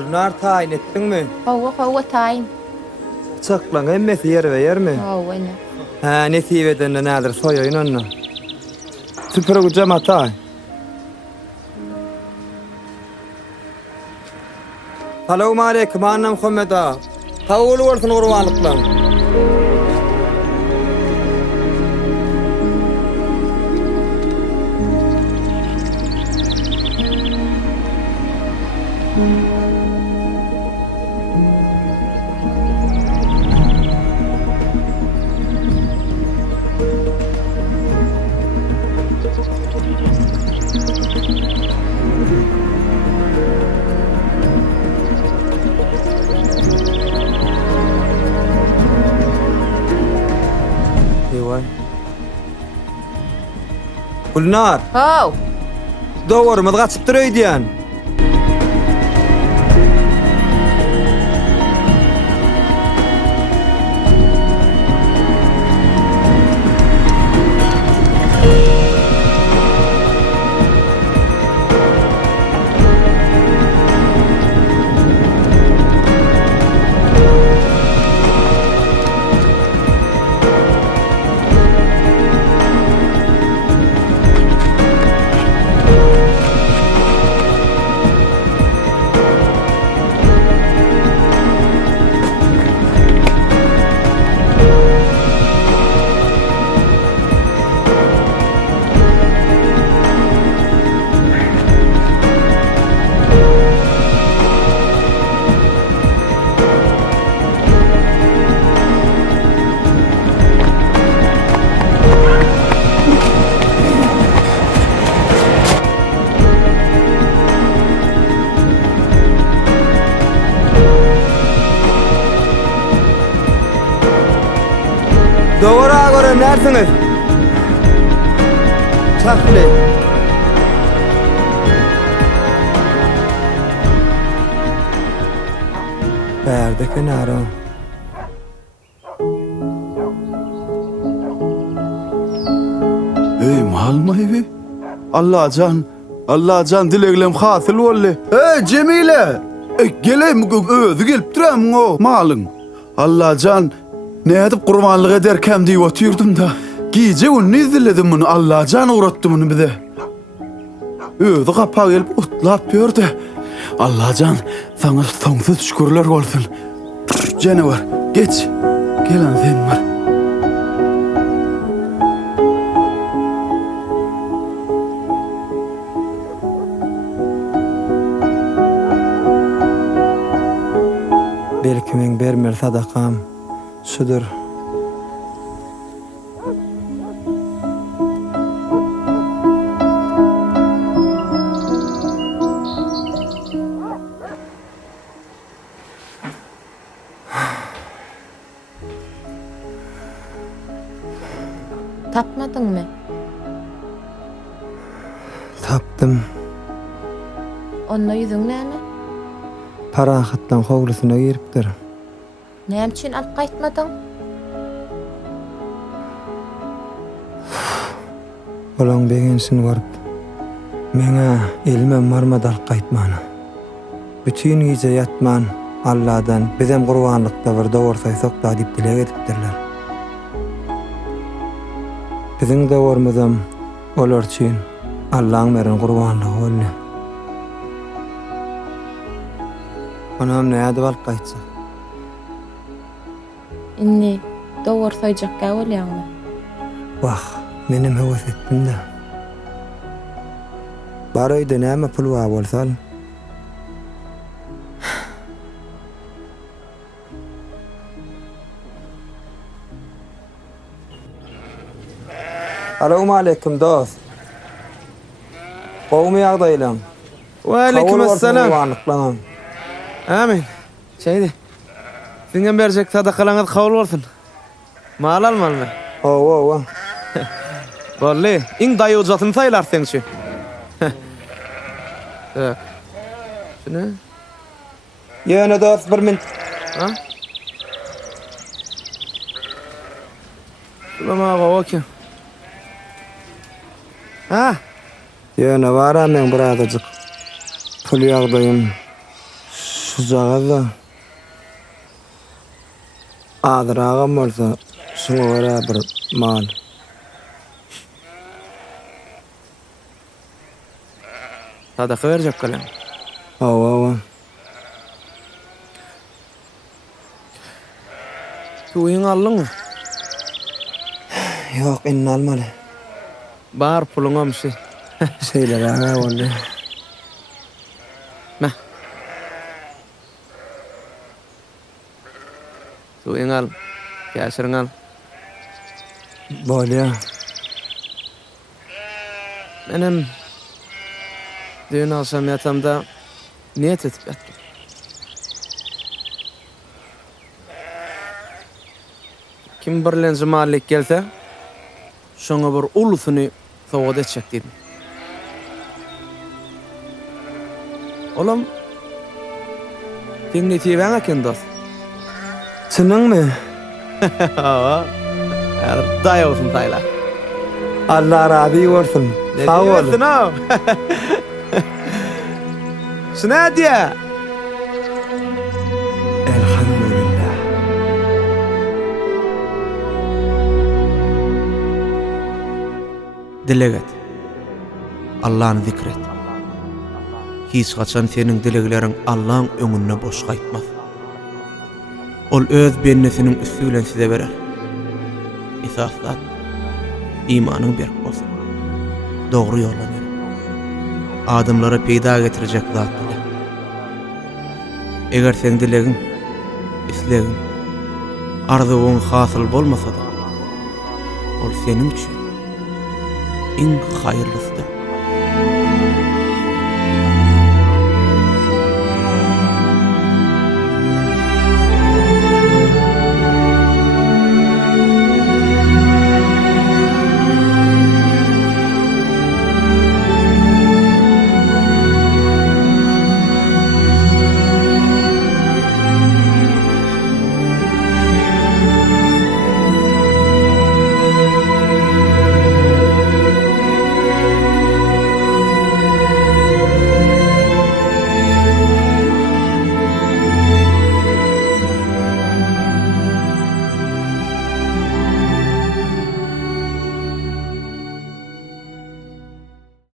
Gülnar tayin etdiňmi? Hawa taýyn. Çaklan emmesi yer mi? Hawa ne? Ha, nesibeden nädir soýaýyn onu. Süpürge jamata. Salamu aleykum anam Muhammed ağa. Kabul bolsun gurbanlyklar. Eyvay. Gülnar, Haw. doğurumuz kaçıp duruyor diyen. Doğura göre nersiniz? Çaklı. Berdeki naro. Ey malmayı. Allah can dileglem hasıl wolle. Ey Cemile. Gelem özü gelip duram o malın. Allah can ne edip kurbanlık ederkem diye oturdum da. Gece onu izledim bunu Allah can uğrattı bunu bize. Özü kapağı gelip utlap gördü. Allah can sana sonsuz şükürler olsun. Canavar geç. Gelen sen var. Belki men bermer sadakam şudur. Tapmadyňmy? Tapdım. Onda ýüzüň näme? Parahatdan howlusyna giripdir. Näme üçin alyp gaýtmadyň? Olaň begensin görüp. Meňe elime marmad alyp gaýtmany. Bütün gece yatman Allah'dan bizem gurbanlykda bir dowursaýsak da diýip dilek edipdirler. Biziň dowurmyzam olar üçin Allah'ın beren gurbanlygy boldy. Onam näde alyp gaýtsak? Inni dowur soýjakka bolýarmy? Wah, menim hewas etdim de. Bar öýde näme pul bar bolsal? Assalamu aleykum dost. Gowmy ýagdaýlam? Wa aleykum assalam. Amin. Şeydi. Siňe berjek sadakalaňyz kabul bolsun. Mal almalymy? O. Bolly, iň daýy uzatyny saýlar seňçi. Tak. Şunu? Ýöne dost bir min. Ha? Sulama baba. Ha? Ýöne bara men bir azajyk pul ýagdaýym. Tuzağa da adırağım bolsa şuna göre bir mal. Sadaka verecek kalan. Awa. Tuğun aldın mı? Yok, inni almaly. Bar puluna bir şey. Şeyler ağa boldy. Meh. Tuğun al. Käsirin al. Bolýa. Menem düğün alsam yatamda niyet etip yattım. Kim birlenzi malik gelse şoňa bir ulusyny sowgat etjek dedim. Olam Teňneti ben eken dost. Çynňmy? Daý olsun taýlar. Allah razy bolsun. Sag bol. Şuna diýe. Elhamdülillah. Dileget. Allah'ını zikret. Hiç kaçan senin dileglerin Allah'ın öňünde boş gaýtmaz. Ol öz bennesinin üstülen size berer. Esaslat, imanın berk bolsun. Doğru yollan yürü. Adamlara peýda getirecek zat bile. Eger sen dilegin, islegin, arzuwun hasyl bolmasa da, ol senin üçin iň haýyrlysy.